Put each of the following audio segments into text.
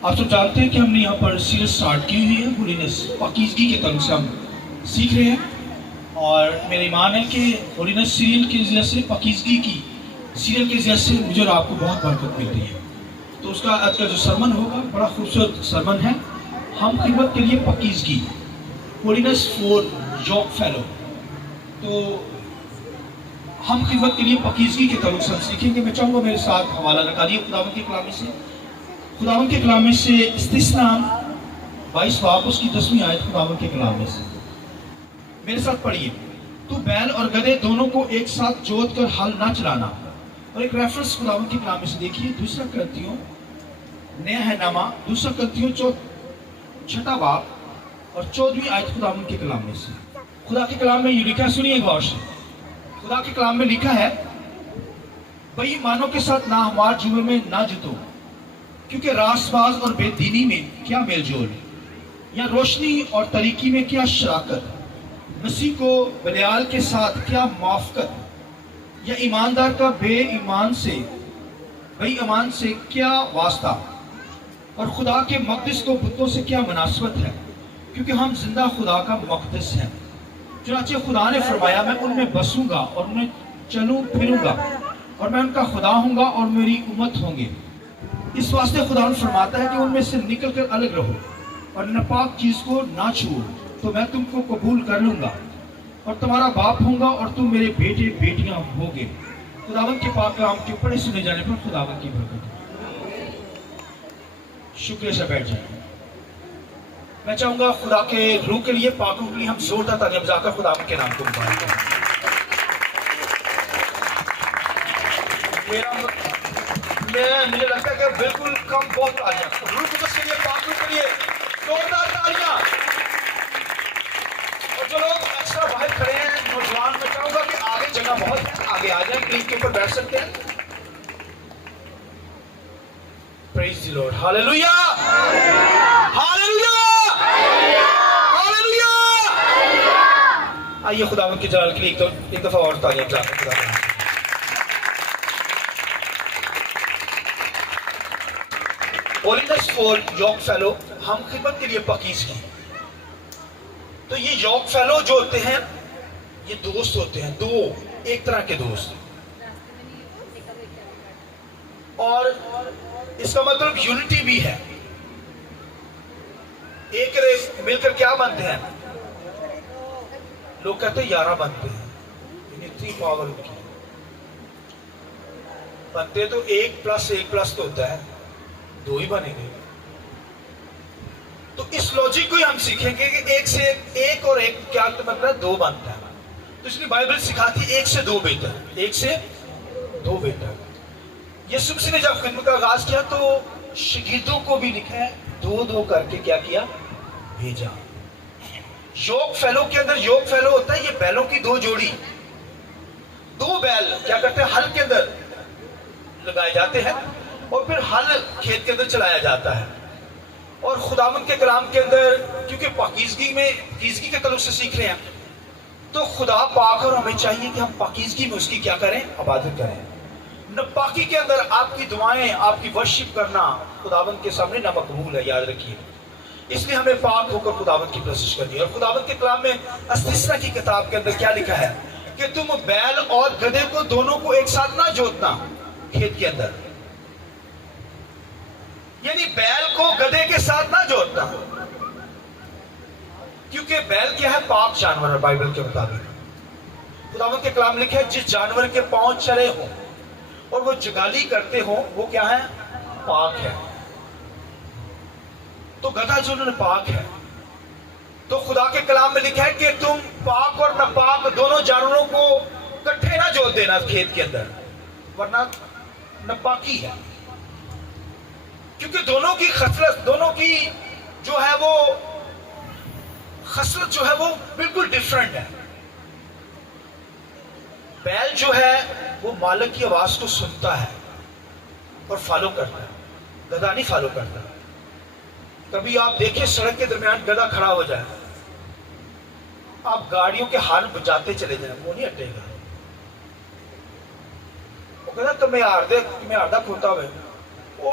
آپ سب جانتے ہیں کہ ہم نے یہاں پر سیریز سٹارٹ کی ہوئی ہے ہولینس پاکیزگی کے تعلق سے ہم سیکھ رہے ہیں، اور میرا ایمان ہے کہ ہولینس سیریل کے ذریعے سے پاکیزگی کی سیریل کے ذریعے سے مجھے اور آپ کو بہت برکت ملتی ہے۔ تو اس کا آج کا جو سرمن ہوگا بڑا خوبصورت سرمن ہے، ہم خدمت کے لیے پاکیزگی، ہولینس فور یوک فیلو۔ تو ہم خدمت کے لیے پاکیزگی کے تعلق سے ہم سیکھیں گے۔ میں چاہوں گا میرے ساتھ حوالہ لگا دیے خداوند کے کلام میں سے، خداوند کے کلام میں سے استثنا 22 باب اس کی 10ویں آیت خداوند کے کلام میں سے میرے ساتھ پڑھیے۔ تو بیل اور گدھے دونوں کو ایک ساتھ جوت کر ہل نہ چلانا۔ اور ایک ریفرنس خداوند کے کلام میں سے دیکھیے، دوسرا کرنتیوں نیا ہے نامہ، دوسرا کرنتیوں 6 باب اور 14ویں آیت خداوند کے کلام میں سے۔ خدا کے کلام میں یہ لکھا ہے، سنیے غور سے۔ خدا کے کلام میں لکھا ہے، بے ایمانوں کے ساتھ ناہموار جوئے میں نہ جتو، کیونکہ راست باز اور بے دینی میں کیا میل جول، یا روشنی اور تاریکی میں کیا شراکت، مسیح کو بلیال کے ساتھ کیا موافقت، یا ایماندار کا بے ایمان سے کیا واسطہ، اور خدا کے مقدس کو بتوں سے کیا مناسبت ہے، کیونکہ ہم زندہ خدا کا مقدس ہیں۔ چنانچہ خدا نے فرمایا، میں ان میں بسوں گا اور ان میں چلوں پھروں گا، اور میں ان کا خدا ہوں گا اور میری امت ہوں گے۔ اس واسطے خدا فرماتا ہے کہ ان میں سے نکل کر الگ رہو اور ناپاک چیز کو نہ چھوؤ، تو میں تم کو قبول کر لوں گا اور تمہارا باپ ہوں گا اور تم میرے بیٹے بیٹیاں ہوگے۔ خداوند کے پاک کلام کے پڑھے سنے جانے پر خداوند کی برکت ہو۔ شکریہ سے بیٹھ جائیں۔ میں چاہوں گا خدا کے روح کے لیے، پاک روح کے لیے ہم زوردار تالیاں بجا کر خداوند کے نام کو مبارک کریں۔ مجھے لگتا ہے کہ بالکل کم بہت تالیاں، روح قدس کے لیے، پاک روح کے لیے زوردار تالیاں۔ اور جو لوگ ایکسٹرا باہر کھڑے ہیں نوجوان، میں چاہوں گا کہ آگے جگہ بہت ہے، آگے آ جائیں، کلین کے اوپر بیٹھ سکتے ہیں۔ پریز دی لارڈ، ہاللویا، ہاللویا، ہاللویا۔ آئیے خداوند کے جلال کے لیے ایک دفعہ اور تالیاں بجا کر خدا کا ہولینس فور یوک فیلو، ہم خدمت کے لیے پاکیزگی۔ تو یہ یوک فیلو جو ہوتے ہیں، یہ دوست ہوتے ہیں، دو ایک طرح کے دوست، اور اس کا مطلب یونٹی بھی ہے۔ ایک مل کر کیا بنتے ہیں؟ لوگ کہتے ہیں 11 بنتے ہیں، یعنی اتنی پاور ان کی بنتے تو 1+1+ تو ہوتا ہے، 2 ہی بنے گے۔ تو اس لوجک کو ہی ہم سیکھیں گے کہ ایک اور ایک کیا مطلب ہے؟ 2 بنتا ہے۔ تو اس لیے بائبل سکھاتی ہے 1 سے 2 بہتر، 1 سے 2 بہتر۔ یسوع مسیح نے جب خدمت کا آغاز کیا تو شاگردوں کو بھی لکھا ہے 2 کر کے کیا کیا؟ بھیجا۔ یوک فیلو کے اندر، یوک فیلو ہوتا ہے یہ بیلوں کی 2 جوڑی، 2 بیل کیا کرتے ہیں؟ ہل کے اندر لگائے جاتے ہیں اور پھر ہل کھیت کے اندر چلایا جاتا ہے۔ اور خداوند کے کلام کے اندر، کیونکہ پاکیزگی کے تعلق سے سیکھ رہے ہیں، تو خدا پاک اور ہمیں چاہیے کہ ہم پاکیزگی میں اس کی کیا کریں؟ عبادت کریں۔ ناپاکی کے اندر آپ کی دعائیں، آپ کی ورشپ کرنا خداوند کے سامنے نہ مقبول ہے، یاد رکھیے۔ اس لیے ہمیں پاک ہو کر خداوند کی پرستش کرنی ہے۔ اور خداوند کے کلام میں استثنا کی کتاب کے اندر کیا لکھا ہے کہ تم بیل اور گدھے کو دونوں کو ایک ساتھ نہ جوتنا کھیت کے اندر، یعنی بیل کو گدھے کے ساتھ نہ جوتنا، کیونکہ بیل کیا ہے؟ پاک جانور ہے بائبل کے مطابق۔ خداوند کے کلام لکھا ہے جس جانور کے پاؤں چلے ہوں اور وہ جگالی کرتے ہوں وہ کیا ہے؟ پاک ہے۔ تو گدھا جو پاک ہے، تو خدا کے کلام میں لکھا ہے کہ تم پاک اور ناپاک دونوں جانوروں کو کٹھے نہ جوت دینا کھیت کے اندر، ورنہ ناپاکی ہے۔ کیونکہ دونوں کی خصلت، دونوں کی جو ہے وہ خصلت جو ہے وہ بالکل ڈیفرنٹ ہے۔ بیل جو ہے وہ مالک کی آواز کو سنتا ہے اور فالو کرتا ہے، گدھا نہیں فالو کرتا۔ کبھی آپ دیکھیں سڑک کے درمیان گدھا کھڑا ہو جائے، آپ گاڑیوں کے ہارن بجاتے چلے جائیں، وہ نہیں ہٹے گا۔ وہ کہتا تمہیں آردہ کھوتا ہوئے، وہ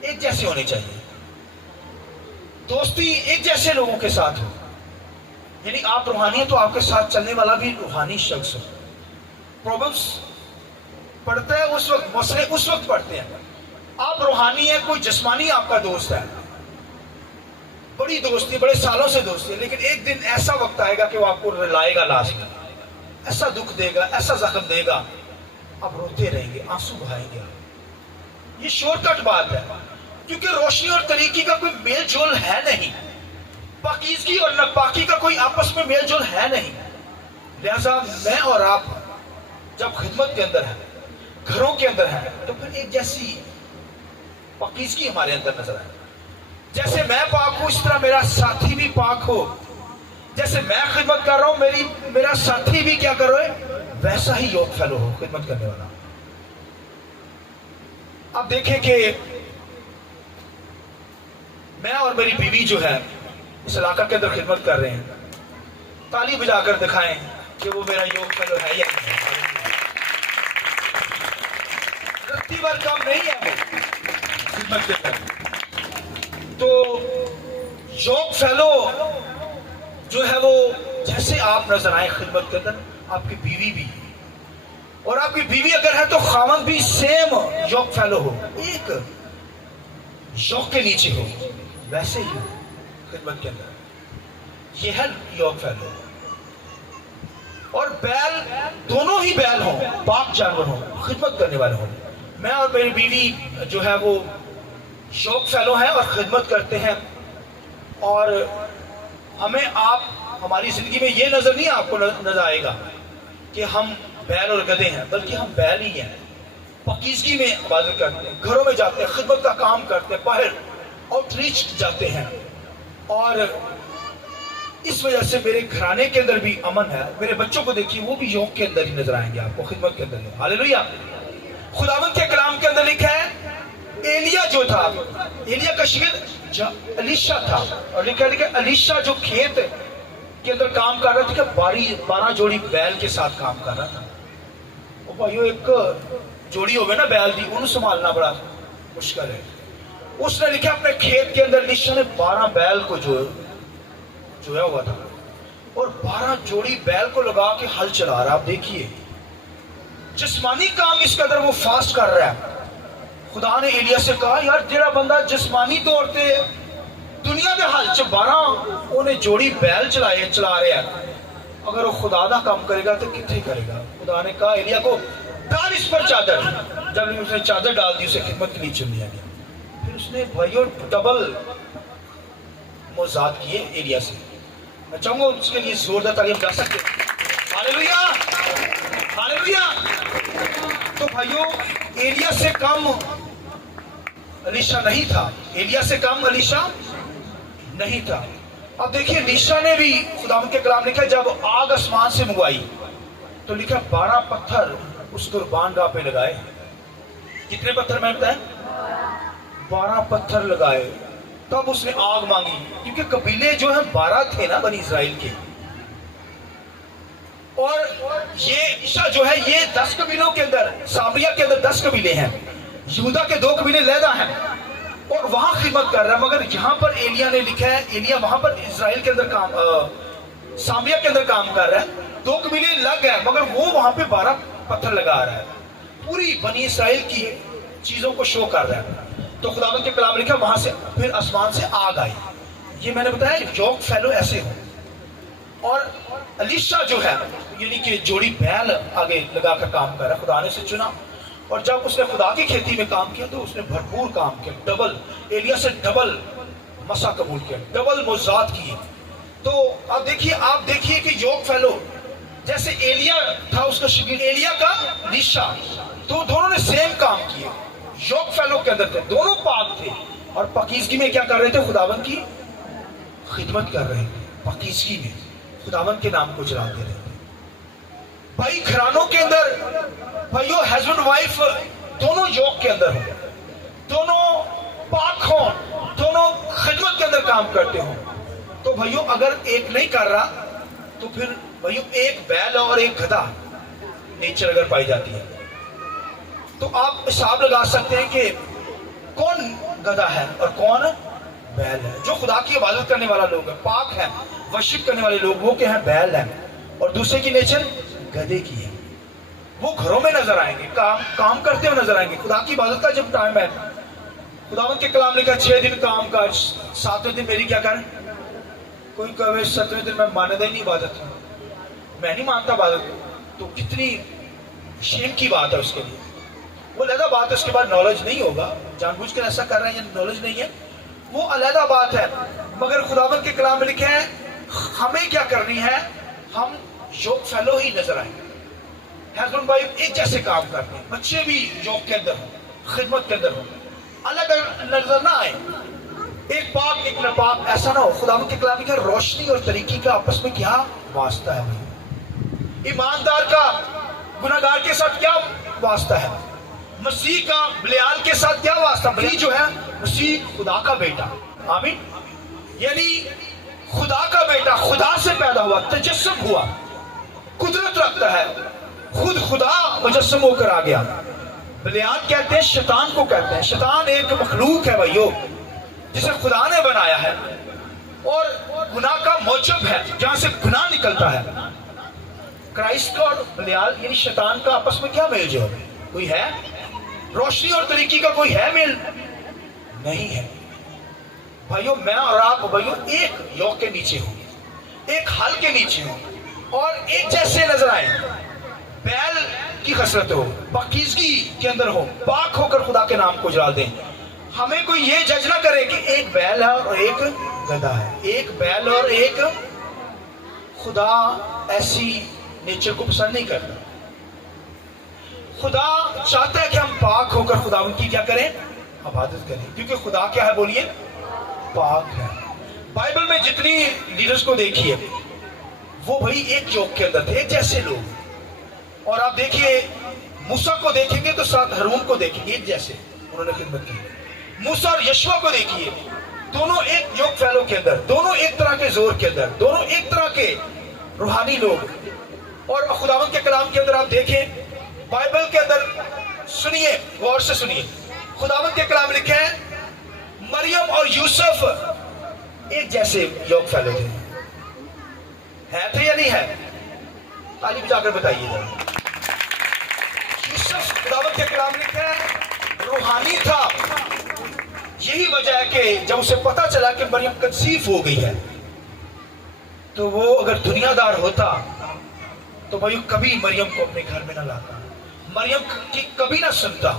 ایک جیسے ہونے چاہیے، دوستی ایک جیسے لوگوں کے ساتھ ہو، یعنی آپ روحانی ہیں تو آپ کے ساتھ چلنے والا بھی روحانی شخص ہو. پرابلمس پڑھتا ہے اس وقت، مسئلے اس وقت پڑھتے ہیں. آپ روحانی ہیں، کوئی جسمانی آپ کا دوست ہے، بڑی دوستی، بڑے سالوں سے دوستی ہے، لیکن ایک دن ایسا وقت آئے گا کہ وہ آپ کو رلائے گا، لاسٹ میں ایسا دکھ دے گا، ایسا زخم دے گا، آپ روتے رہیں گے، آنسو بہائیں گے. یہ شورٹ کٹ بات ہے، کیونکہ روشنی اور طریقی کا کوئی میل جول ہے نہیں، پاکیزگی اور ناپاکی کا کوئی آپس میں میل جول ہے نہیں. لہذا میں اور آپ جب خدمت کے اندر ہیں، گھروں کے اندر ہیں، تو پھر ایک جیسی پاکیزگی ہمارے اندر نظر آئے. جیسے میں پاک ہوں اس طرح میرا ساتھی بھی پاک ہو. جیسے میں خدمت کر رہا ہوں میرا ساتھی بھی کیا کر رہا ہے، ویسا ہی یوگ فیلو ہو، خدمت کرنے والا. اب دیکھیں کہ میں اور میری بیوی جو ہے اس علاقہ کے اندر خدمت کر رہے ہیں. تالی بجا کر دکھائیں کہ وہ میرا یوگ فیلو ہے یا نہیں. رتی بھر کم نہیں ہے وہ خدمت کے اندر. تو یوگ فیلو جو ہے وہ جیسے آپ نظر آئے خدمت کے اندر، آپ کی بیوی بھی، اور آپ کی بیوی اگر ہے تو خاوند بھی سیم یوگ فیلو ہو، ایک یوگ کے نیچے ہو، ویسے ہی خدمت کے اندر. یہ ہے یوگ فیلو. اور بیل دونوں ہی بیل ہوں، پاک جانور ہوں، خدمت کرنے والے ہوں. میں اور میری بیوی جو ہے وہ یوگ فیلو ہیں اور خدمت کرتے ہیں. اور ہمیں آپ ہماری زندگی میں یہ نظر نہیں آپ کو نظر آئے گا کہ ہم بیل اور گدھے ہیں، بلکہ ہم بیل ہی ہیں. پاکیزگی میں عبادت کرتے ہیں، گھروں میں جاتے ہیں، خدمت کا کام کرتے ہیں، باہر آؤٹ ریچ جاتے ہیں. اور اس وجہ سے میرے گھرانے کے اندر بھی امن ہے. میرے بچوں کو دیکھیے، وہ بھی یوگ کے اندر ہی نظر آئیں گے آپ کو، خدمت کے اندر. ہاللیلویہ. خداوند کے کلام کے اندر لکھا ہے ایلیا جو تھا، ایلیا کا شاگرد الیشا تھا، اور لکھا ہے کہ الیشا جو کھیت کے اندر کام کر رہا تھا کہ 12 جوڑی بیل کے ساتھ کام کر رہا تھا. وہ بھائیو ایک جوڑی ہوگی نا بیل دی، انہوں سنبھالنا بڑا مشکل ہے. اس نے لکھا اپنے کھیت کے اندر الیشا نے 12 بیل کو جویا ہوا تھا، اور 12 جوڑی بیل کو لگا کے ہل چلا رہا. آپ دیکھیے جسمانی کام اس قدر وہ فاسٹ کر رہا ہے. خدا نے ایلیا سے کہا یار جڑا بندہ جسمانی طور پہ دنیا میں ہل 12 انہیں جوڑی بیل چلا رہے ہیں، اگر وہ خدا دا کام کرے گا تو کتنے کرے گا. خدا نے کہا ایلیا کو ڈال اس پر چادر. جب اس نے چادر ڈال دی اسے خدمت کے لیے چن لیا گیا. پھر اس نے بھائیوں ڈبل موضوعات کیے ایلیا سے. میں چاہوں گا اس کے لیے زوردار تعلیم جا سکتے. ہاللیلویہ ہاللیلویہ. تو بھائیوں ایلیا سے کم الیشا نہیں تھا، ایلیا سے کم الیشا نہیں تھا. اب دیکھیے الیشا نے بھی خداوند کے کلام لکھا جب آگ آسمان سے منگوائی تو لکھا 12 پتھر اس قربان گاہ پہ لگائے. کتنے پتھر میں بتائیں؟ 12 پتھر لگائے. تب اس نے آگ مانگی، کیونکہ قبیلے جو ہیں 12 تھے نا بنی اسرائیل کے، اور یہ عیسیٰ جو ہے یہ 10 قبیلوں کے اندر، سامریہ کے اندر 10 قبیلے ہیں، یہودا کے 2 قبیلے لیدا ہیں، اور وہاں خدمت کر رہا ہے. مگر یہاں پر ایلیا نے لکھا ہے ایلیا وہاں پر اسرائیل کے اندر کام، سامریہ کے اندر کام کر رہا ہے. 2 قبیلے لگ گئے مگر وہ وہاں پہ 12 پتھر لگا رہا ہے، پوری بنی اسرائیل کی چیزوں کو شو کر رہا ہے. تو خداوند کے کلام لکھا وہاں سے پھر آسمان سے آگ آئی. یہ میں نے بتایا یوگ فیلو ایسے ہو. اور الیشا جو ہے یعنی کہ جوڑی بیل آگے لگا کر کام کر رہا ہے، خدا نے اسے چنا. اور جب اس نے خدا کی کھیتی میں کام کیا تو اس نے بھرپور کام کیا، ڈبل ایلیا سے ڈبل مسا قبول کیا، ڈبل موضوعات کیے. تو آپ دیکھیے کہ یوگ فیلو جیسے ایلیا تھا اس کا شاگرد، ایلیا کا الیشا، تو دونوں نے سیم کام کیے، یوگ فیلو کے اندر تھے، دونوں پاک تھے اور پاکیزگی میں کیا کر رہے تھے؟ خداوند کی خدمت کر رہے تھے. پاکیزگی میں خداوند کے نام کو چلاتے رہے. بھائی گھرانوں کے اندر بھائیو ہسبینڈ وائف دونوں یوگ کے اندر ہوں، دونوں پاک ہوں، دونوں خدمت کے اندر کام کرتے ہوں. تو بھائیو اگر ایک نہیں کر رہا تو پھر بھائیو ایک بیل اور ایک گدھا نیچر اگر پائی جاتی ہے تو آپ حساب لگا سکتے ہیں کہ کون گدھا ہے اور کون بیل ہے. جو خدا کی عبادت کرنے والا لوگ ہے، پاک ہے، ورشپ کرنے والے لوگ، وہ کیا ہے؟ بیل ہے. اور دوسرے کی نیچر گدھے کی ہے. وہ گھروں میں نظر آئیں گے، کام کرتے ہوئے نظر آئیں گے. خدا کی عبادت کا جب ٹائم ہے، خداوند کے کلام نے کہا 6 دن کام کر، 7ویں دن میری کیا کریں. کوئی کہے 7ویں دن میں مانتا ہی نہیں عبادت، میں نہیں مانتا عبادت، تو کتنی شیم کی بات ہے اس کے لیے. وہ علیحدہ بات ہے، اس کے بعد نالج نہیں ہوگا، جان بوجھ کر ایسا کر رہے ہیں یا نالج نہیں ہے، وہ علیحدہ بات ہے. مگر خداوند کے کلام میں لکھے ہیں ہمیں کیا کرنی ہے، ہم یوک فیلو ہی نظر آئیں گے. ہسبینڈ بھائی ایک جیسے کام کرتے ہیں، بچے بھی یوک کے اندر ہوں، خدمت کے اندر ہوں، الگ نظر نہ آئے. ایک پاک ایک ناپاک ایسا نہ ہو. خداوند کے کلام میں روشنی اور طریقے کا آپس میں کیا واسطہ ہے. ایماندار کا گناہگار کے ساتھ کیا واسطہ ہے؟ مسیح کا بلیال کے ساتھ کیا واسطہ؟ مسیح جو ہے، مسیح خدا کا بیٹا، آمین، یعنی خدا کا بیٹا، خدا سے پیدا ہوا، تجسم ہوا، قدرت رکھتا ہے، خود خدا مجسم ہو کر آ گیا. بلیال کہتے ہیں شیطان کو کہتے ہیں. شیطان ایک مخلوق ہے بھائیو جسے خدا نے بنایا ہے اور گناہ کا موجب ہے، جہاں سے گناہ نکلتا ہے. کرائسٹ کا اور بلیال یعنی شیطان کا آپس میں کیا میل جو ہے؟ کوئی ہے؟ روشنی اور طریقے کا کوئی ہے میل؟ نہیں ہے. بھائیو میں اور آپ بھائیو ایک یوک کے نیچے ہوں، ایک حل کے نیچے ہوں اور ایک جیسے نظر آئیں. بیل کی خصلت ہو، پاکیزگی کے اندر ہو، پاک ہو کر خدا کے نام کو اجلال دیں. ہمیں کوئی یہ جج نہ کرے کہ ایک بیل ہے اور ایک گدھا ہے، ایک بیل اور ایک. خدا ایسی نیچر کو پسند نہیں کرتا. خدا چاہتا ہے کہ ہم پاک ہو کر خدا ان کی کیا کریں؟ عبادت کریں، کیونکہ خدا کیا ہے؟ بولیے، پاک ہے. بائبل میں جتنی لیڈرز کو دیکھیے وہ بھائی ایک یوک کے اندر تھے، ایک جیسے لوگ. اور آپ دیکھیے موسیٰ کو دیکھیں گے تو ساتھ ہارون کو دیکھیں گے، ایک جیسے انہوں نے خدمت کی. موسیٰ اور یشوع کو دیکھیے، دونوں ایک یوک فیلو کے اندر، دونوں ایک طرح کے زور کے اندر، دونوں ایک طرح کے روحانی لوگ. اور خداوند کے کلام کے اندر آپ دیکھیں، بائبل کے اندر سنیے، غور سے سنیے، خداوند کے کلام لکھے ہیں مریم اور یوسف ایک جیسے یوک فیلو تھے. ہے تھے یا نہیں ہے؟ تالی بجا کر بتائیے گا. یوسف خداوند کے کلام لکھے ہیں روحانی تھا. یہی وجہ ہے کہ جب اسے پتا چلا کہ مریم کنسیو ہو گئی ہے تو وہ اگر دنیا دار ہوتا تو بھائی کبھی مریم کو اپنے گھر میں نہ لاتا، مریم کی کبھی نہ سنتا،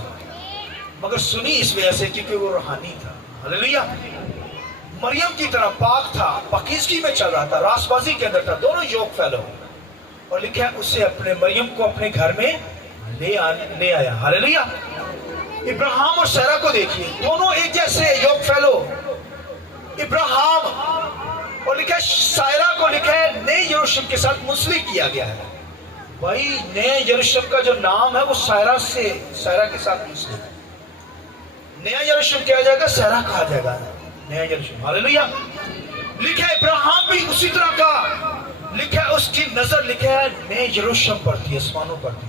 مگر سنی اس وجہ سے کیونکہ وہ روحانی تھا. ہلیلویا. مریم کی طرح پاک تھا، پاکیزگی میں چل رہا تھا، راست بازی کے اندر تھا، دونوں یوک فیلو. اور لکھا ہے اسے اپنے مریم کو اپنے گھر میں لے آیا. ہلیلویا. ابراہیم اور سارہ کو دیکھیے، دونوں ایک جیسے یوک فیلو. ابراہیم اور لکھا ہے سائرہ کو لکھا ہے نئے یروشلم کے ساتھ منسلک کیا گیا ہے. بھائی نئے یروشلم کا جو نام ہے وہ سائرہ کے ساتھ منسلک ہے. نیا یروشلم کیا جائے گا؟ سائرہ کہا جائے گا، نیا یروشلم. ہلیلویا. لکھا ہے ابراہیم بھی اسی طرح کا، لکھا ہے اس کی نظر لکھا ہے نئے یروشلم پر تھی، آسمانوں پر تھی.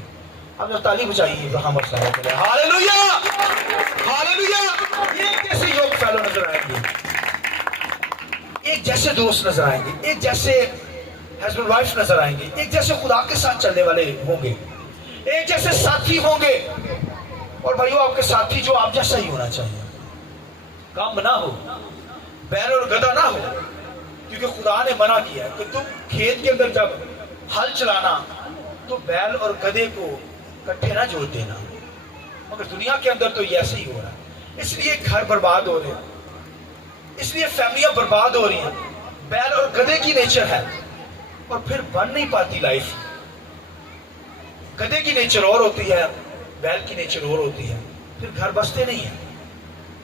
اب جو تعلیم بچائیے ابراہیم اور سارہ کے لیے. ہلیلویا، ہلیلویا. ایک جیسے یوک فیلو نظر آئیں گے، ایک جیسے دوست نظر آئیں گے، ایک جیسے ہسبینڈ وائف نظر آئیں گے، ایک جیسے خدا کے ساتھ چلنے والے ہوں گے، ایک جیسے ساتھی ہوں گے. اور بھائیو آپ کے ساتھی جو آپ جیسا ہی ہونا چاہیے، کام نہ ہو، بیل اور گدھا نہ ہو. کیونکہ خدا نے منع کیا ہے کہ تم کھیت کے اندر جب ہل چلانا تو بیل اور گدھے کو کٹھے نہ جوڑ دینا. مگر دنیا کے اندر تو یہ ایسے ہی ہو رہا ہے. اس لیے گھر برباد ہو رہے ہیں، اس لیے فیملیاں برباد ہو رہی ہیں. بیل اور گدھے کی نیچر ہے اور پھر بن نہیں پاتی لائف. گدھے کی نیچر اور ہوتی ہے، بیل کی نیچر اور ہوتی ہے، پھر گھر بستے نہیں ہیں.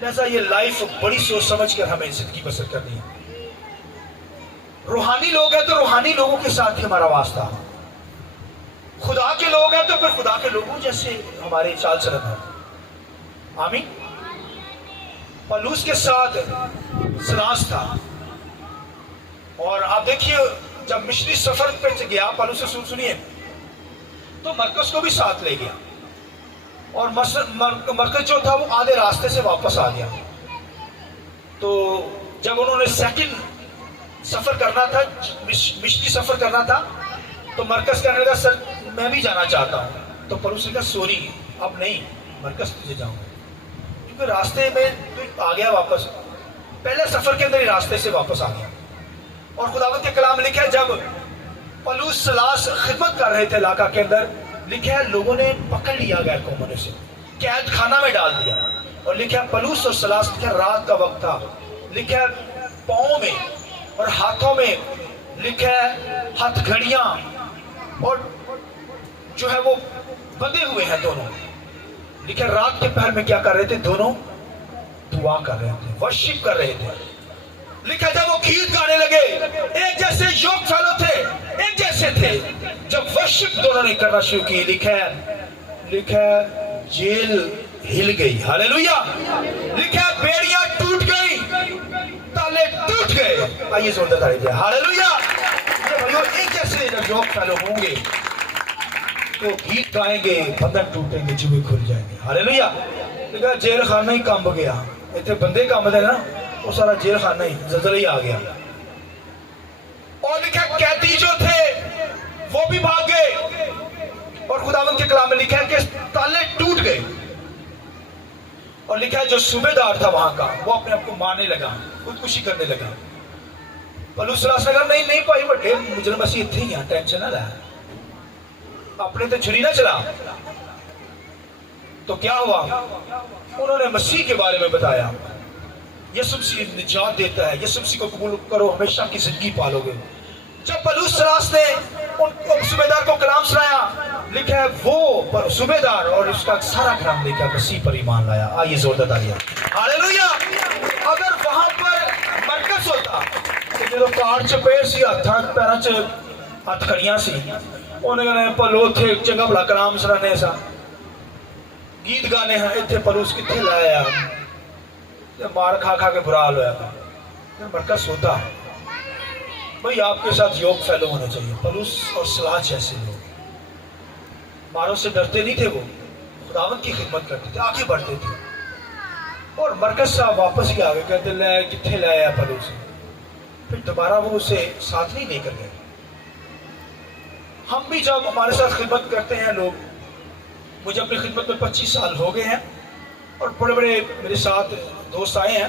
لہذا یہ لائف بڑی سوچ سمجھ کر ہمیں زندگی بسر کرنی ہے. روحانی لوگ ہیں تو روحانی لوگوں کے ساتھ ہی ہمارا واسطہ، خدا کے لوگ ہیں تو پھر خدا کے لوگوں جیسے ہماری چال چلن ہے. آمین. پالوس کے ساتھ سلاس تھا، اور آپ دیکھیے جب مشنری سفر پہ گیا پالوس سے سنیے تو مرکز کو بھی ساتھ لے گیا، اور مرکز جو تھا وہ آدھے راستے سے واپس آ گیا. تو جب انہوں نے سیکنڈ سفر کرنا تھا، مشنری سفر کرنا تھا، تو مرکز کہنے لگا سر میں بھی جانا چاہتا ہوں. تو پلوس نے کہا سوری اب نہیں، مرکز تجھے جاؤں گا کیونکہ راستے میں تو آ گیا واپس، پہلے سفر کے اندر ہی راستے سے واپس آ گیا. اور خداوند کے کلام لکھا ہے جب پلوس سلاس خدمت کر رہے تھے علاقہ کے اندر، لکھا ہے لوگوں نے پکڑ لیا غیر قوموں نے سے قید خانہ میں ڈال دیا. اور لکھا ہے پلوس اور سلاس، لکھا ہے رات کا وقت تھا، لکھا ہے پاؤں میں اور ہاتھوں میں لکھا ہے ہاتھ گھڑیاں اور جو ہے وہ بندھے ہوئے ہیں دونوں. لکھا ہے رات کے پہر میں کیا کر رہے تھے؟ دونوں دعا کر رہے تھے، ورشپ کر رہے تھے. لکھا جب وہ گیت گانے لگے، ایک جیسے یوک فیلو تھے، ایک جیسے تھے. جب ورشپ دونوں نے کرنا شروع کی، لکھا ہے جیل ہل گئی. ہاللیلویہ. لکھا ہے بیڑیاں ٹوٹ گئی، تالے ٹوٹ گئے. آئیے زوردار تالی دیں. ہاللیلویہ. یہ بھائیو ایک جیسے جب یوک فیلو ہوں گے تو گیت گائیں گے، بندھن ٹوٹیں گے، جوئے کھل جائیں گے. ہاللیلویہ. لکھا جیل خانہ ہی کانپ گیا. اتنے بندے کانپ دے نا، وہ سارا جیل خانہ ہی زلزلہ ہی آ گیا. اور لکھا قیدی جو تھے وہ بھی بھاگ گئے. اور خداوند کے کلام میں لکھا ہے کہ تالے ٹوٹ گئے. اور لکھا ہے جو صوبے دار تھا وہاں کا، وہ اپنے آپ کو مارنے لگا، خودکشی کرنے لگا. پلوس سلاس نے کہا نہیں بھائی بڑے مجرم اسی اتنے ہی ہیں، ٹینشن نہ لے، اپنے تے چھری نہ چلا. تو کیا ہوا؟ انہوں نے مسیح کے بارے میں بتایا، یسوع مسیح نجات دیتا ہے، یسوع مسیح کو قبول کرو ہمیشہ کی زندگی پالو گے. جب پلوس سلاس نے ان صوبیدار کو کلام سنایا، لکھا ہے وہ صوبیدار اور اس کا سارا کلام لکھا ہے مسیح پر ایمان لایا. آئیے زوردار تالیاں. ہاللیلویہ. اگر وہاں پر مرکز ہوتا کہ جو کار چ پیر سی، ہاتھ پیراں چ ہاتھ کھڑیاں سی، انہوں نے پلو تھے چنگا بھلا کلام سنانے سا، گیت گانے ہیں، اتنے پلوس کتنے لایا، مار کھا کھا کے برا حال ہوا. مرکز ہوتا بھئی آپ کے ساتھ یوک فیلو ہونا چاہیے. پلوس اور سلاس جیسے لوگ ماروں سے ڈرتے نہیں تھے، وہ خداوند کی خدمت کرتے تھے، آگے بڑھتے تھے. اور مرکز صاحب واپس ہی آگے کہتے لے کتنے لایا پلوس، پھر دوبارہ وہ اسے ساتھ نہیں لے کر گئے. ہم بھی جب ہمارے ساتھ خدمت کرتے ہیں لوگ، مجھے اپنی خدمت میں 25 سال ہو گئے ہیں اور بڑے بڑے میرے ساتھ دوست آئے ہیں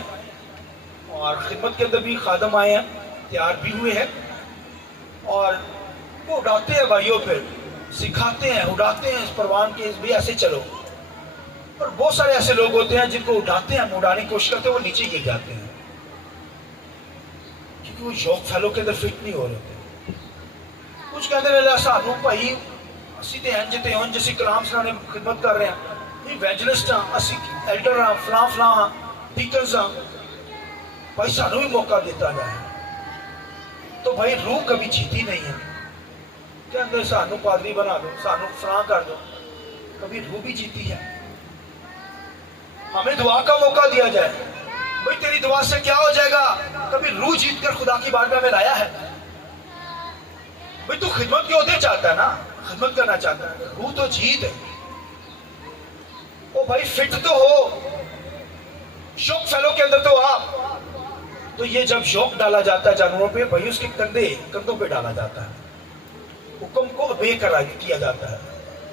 اور خدمت کے اندر بھی خادم آئے ہیں، تیار بھی ہوئے ہیں، اور وہ اڑاتے ہیں بھائیوں، پھر سکھاتے ہیں، اڑاتے ہیں اس پروان کے بھی ایسے چلو. اور بہت سارے ایسے لوگ ہوتے ہیں جن کو اڑاتے ہیں، ہم اڑانے کی کوشش کرتے ہیں، وہ نیچے گر جاتے ہیں کیونکہ وہ یوک فیلو کے اندر فٹ نہیں ہو رہے. کچھ کہتے ہیں سانو بھائی اسی تے انج تے انج اسی کلام سنانے خدمت کر رہے ہیں، ایونجلسٹ ہاں، اسی ایلڈر ہاں، فلاں ہاں، ڈیکنز ہاں، بھائی سانو بھی موقع دیتا جائے. تو بھائی روح کبھی جیتی نہیں ہے کہ اندر سانو پادری بنا دو، سانو فلاں کر دو. کبھی روح بھی جیتی ہے. ہمیں دعا کا موقع دیا جائے، بھائی تیری دعا سے کیا ہو جائے گا؟ کبھی روح جیت کر خدا کی بارگاہ میں لایا ہے. بھائی تو خدمت کے عہدے چاہتا ہے نا، خدمت کرنا چاہتا ہے، روح تو جیت ہے. او بھائی فٹ تو ہو، یوک فیلو کے اندر تو آپ. تو یہ جب یوک ڈالا جاتا ہے جانوروں پہ، بھائی اس کے کندھوں پہ ڈالا جاتا ہے، حکم کو obey کیا جاتا ہے.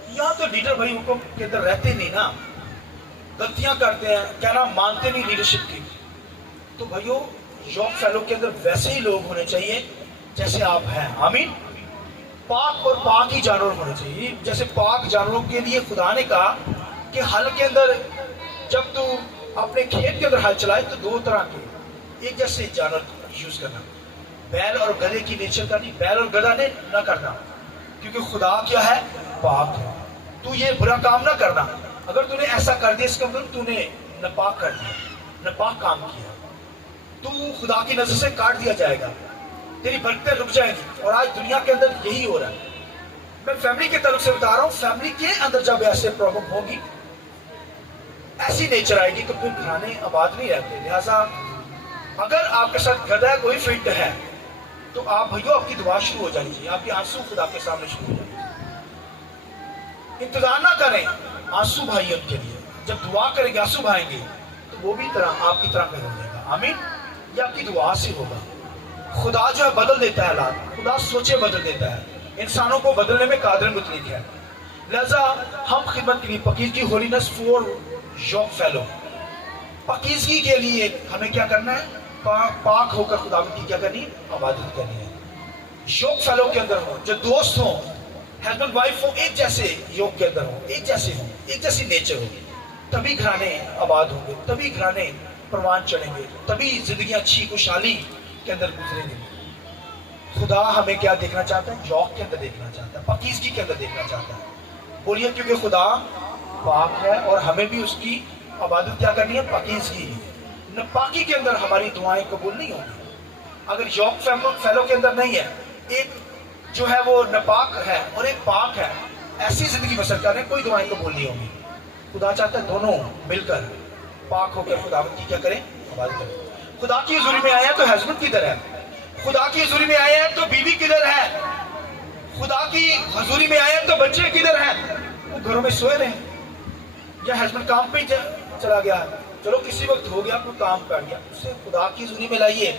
یہاں تو لیڈر بھائی حکم کے اندر رہتے نہیں نا، غلطیاں کرتے ہیں، کہنا مانتے نہیں لیڈرشپ کی. تو بھائیو یوک فیلو کے اندر ویسے ہی لوگ ہونے چاہیے جیسے آپ ہیں. آمین. پاک اور پاک ہی جانور ہونے چاہیے. جیسے پاک جانوروں کے لیے خدا نے کہا کہ ہل کے اندر جب تو اپنے کھیت کے اندر ہل چلائے تو 2 طرح کے ایک جیسے جانور یوز کرنا. بیل اور گدھے کی نیچر کا نہیں، بیل اور گدھا نے نہ کرنا، کیونکہ خدا کیا ہے؟ پاک ہے. تو یہ برا کام نہ کرنا. اگر تو نے ایسا کر دیا اس کا مطلب تو نے ناپاک کر دیا، ناپاک کام کیا، تو خدا کی نظر سے کاٹ دیا جائے گا، تیری برکتیں رک جائیں گی. اور آج دنیا کے اندر یہی ہو رہا ہے. میں فیملی کے طرف سے بتا رہا ہوں، فیملی کے اندر جب ایسے پرابلم ہوگی، ایسی نیچر آئے گی تو پھر گھرانے آباد نہیں رہتے. لہٰذا اگر آپ کے ساتھ گدھا ہے، کوئی فٹ ہے، تو آپ بھائیو آپ کی دعا شروع ہو جانی چاہیے، آپ کے آنسو خدا کے سامنے شروع ہو جانے چاہیے. انتظار نہ کریں آنسو بھائی ان کے لیے. جب دعا کریں گے، آنسو بھائیں گے، تو وہ بھی طرح آپ کی طرح ہو جائے گا. آمین. یہ آپ کی دعا سے ہوگا. خدا جو ہے بدل دیتا ہے حالات, خدا سوچے بدل دیتا ہے, انسانوں کو بدلنے میں قادر مطلق ہے. لہذا ہم خدمت کے لیے پاکیزگی ہولینس فور یوک فیلو, پاکیزگی کے لیے ہمیں کیا کرنا ہے؟ پاک ہو کر خدا کی کیا کرنی ہے؟ عبادت کرنی ہے. یوک فیلو کے اندر ہوں, جو دوست ہوں, ہسبینڈ وائف ہوں, ایک جیسے یوک کے اندر ہوں, ایک جیسے ہوں, ایک جیسی نیچر ہوگی, تبھی گھرانے آباد ہوں گے, تبھی گھرانے پروان چڑھیں گے, تبھی زندگیاں اچھی خوشحالی کے اندر گزریں گے. خدا ہمیں کیا دیکھنا چاہتا ہے؟ یوک کے اندر دیکھنا چاہتا ہے, پاکیزگی کے اندر دیکھنا چاہتا ہے. بولیے کیونکہ خدا پاک ہے اور ہمیں بھی اس کی عبادت کیا کرنی ہے؟ پاکیزگی. ناپاکی کے اندر ہماری دعائیں قبول نہیں ہوں گی. اگر یوک فیلو کے اندر نہیں ہے, ایک جو ہے وہ ناپاک ہے اور ایک پاک ہے, ایسی زندگی بسر کر رہے ہیں, کوئی دعائیں قبول نہیں ہوں گی. خدا چاہتا ہے دونوں مل کر پاک ہو کر خداوند کی کیا کریں؟ عبادت کریں. خدا کی حضوری میں آیا تو ہسبینڈ کدھر ہے؟ خدا کی حضوری میں آیا ہے تو بیوی کدھر ہے؟ خدا کی حضوری میں آئے تو بچے کدھر ہیں؟ وہ گھروں میں سوئے رہے, یا ہسبینڈ کام پہ چلا گیا, چلو کسی وقت ہو گیا, کوئی کام کر گیا, اسے خدا کی حضوری میں لائیے,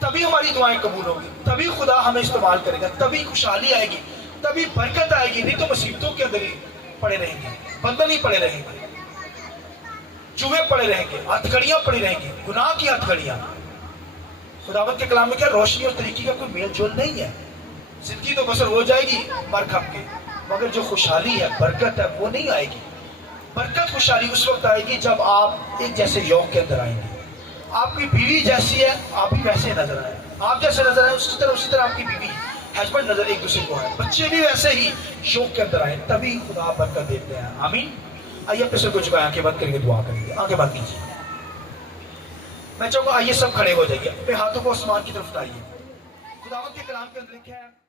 تبھی ہماری دعائیں قبول ہوگی, تبھی خدا ہمیں استعمال کرے گا, تبھی خوشحالی آئے گی, تبھی برکت آئے گی. نہیں تو مصیبتوں کے اندر ہی پڑے رہیں گے, بندھن ہی پڑے رہیں گے, جوئے پڑے رہیں گے, ہتھکڑیاں پڑی رہیں گی, گناہ کی ہتھکڑیاں. خداوند کے کلام میں کیا روشنی اور طریقے کا کوئی میل جول نہیں ہے. زندگی تو بسر ہو جائے گی مر کھپ کے, مگر جو خوشحالی ہے, برکت ہے, وہ نہیں آئے گی. برکت خوشحالی اس وقت آئے گی جب آپ ایک جیسے یوک کے اندر آئیں گے. آپ کی بیوی جیسی ہے آپ بھی ویسے نظر آئے, آپ جیسے نظر آئے اسی طرح آپ کی بیوی ہسبینڈ نظر ایک دوسرے کو آئے, بچے بھی ویسے ہی یوک کے اندر آئے, تبھی خدا برکت دیتے ہیں. آمین. آئیے اپنے سر کو جھکائیں, آنکھیں بند کریں گے, دعا کریں گے. آنکھیں بند کیجیے. میں چاہوں گا آئیے سب کھڑے ہو جائیے, اپنے ہاتھوں کو آسمان کی طرف اٹھائیے. خداوند کے کلام کے اندر لکھا ہے